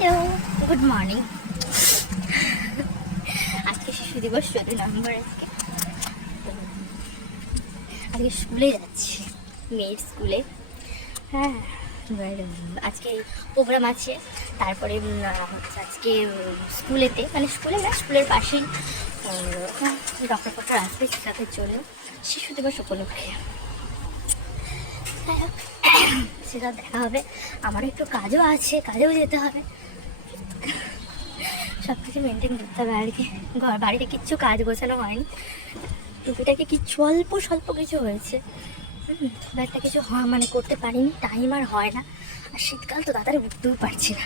Hello, good morning. আজকে শিশু দিবস 14 নভেম্বর। আজকে স্কুলে যাচ্ছি, মেয়ের স্কুলে। হ্যাঁ, আজকে প্রোগ্রাম আছে। তারপরে হচ্ছে আজকে স্কুলেতে, মানে স্কুলে না, স্কুলের পাশেই ডক্টর ফক্টর আসবে শেখানোর জন্য শিশু দিবস উপলক্ষে। সেটা দেখা হবে। আমারও একটু কাজও আছে, কাজেও যেতে হবে। সব কিছু মেনটেন করতে হবে আর কি। বাড়িতে কিচ্ছু কাজ গোছানো হয়নি, টুকিটাকে কিছু অল্প স্বল্প কিছু হয়েছে। একটা কিছু মানে করতে পারিনি, টাইম আর হয় না। আর শীতকাল তো তাড়াতাড়ি উঠতেও পারছি না।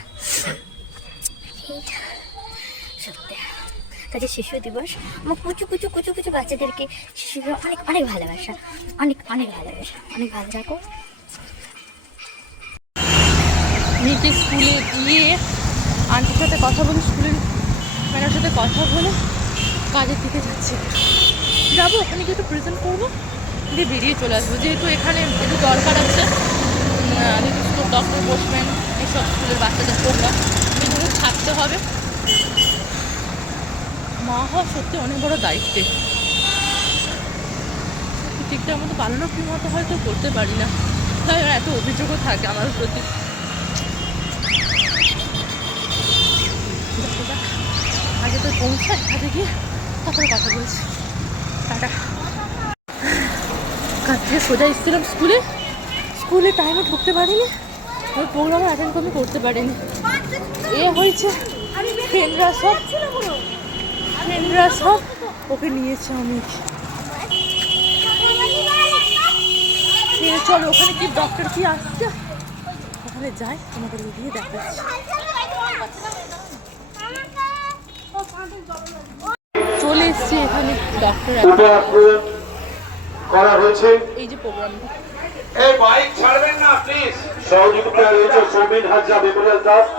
এইটা সত্যি। কাজে শিশু দিবস আমার কুচু কুচু কুচু কুচু বাচ্চাদেরকে শিশুদের অনেক অনেক ভালোবাসা, অনেক অনেক ভালোবাসা। অনেক ভালো থাকো। মেয়েকে স্কুলে দিয়ে আন্টির সাথে কথা বলে, স্কুলের ম্যাডামের সাথে কথা বলে কাজের দিকে যাচ্ছি। যাবো, ওখানে গিয়ে একটু প্রেজেন্ট করবো, দিয়ে বেরিয়ে চলে আসবো। যেহেতু এখানে একটু দরকার আছে, যেহেতু ডক্টর বসবেন, এইসব স্কুলের বাচ্চাদের প্রোগ্রাম, এগুলো থাকতে হবে। মা হওয়া সত্যি অনেক বড় দায়িত্বে। ঠিকঠাক মতো পালনও কি মতো হয়তো করতে পারি না, তাই এত অভিযোগও থাকে আমার প্রতি। আগে তো পৌঁছায়, কাজে গিয়ে তারপরে কথা বলছি। টাটা। কাজ থেকে সোজা এসেছিলাম স্কুলে টাইমে ঢুকতে পারিনি, ওই প্রোগ্রামে অ্যাটেন্ড করতে পারিনি। এ হয়েছে ফ্রেন্ডরা সব ওকে নিয়েছে। আমি চলো ওখানে কি ডক্টর কি আসছে, ওখানে যাই, তোমাদের গিয়ে দেখাচ্ছি। চলে এসছি এখানে ডক্টর করা হয়েছে। এই যে প্রোগ্রামটা, এই বাইক ছাড়বেন না প্লিজ। সহযোগিতা রয়েছে সৌমিন হাজরা মেমোরিয়াল ট্রাস্ট।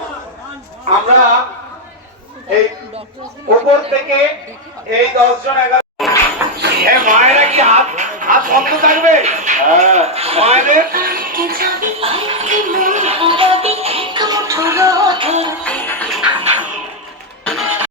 আমরা এই উপর থেকে এই 10 জন 11 মায়েরা কি হাত বন্ধ থাকবে? হ্যাঁ, মায়েদের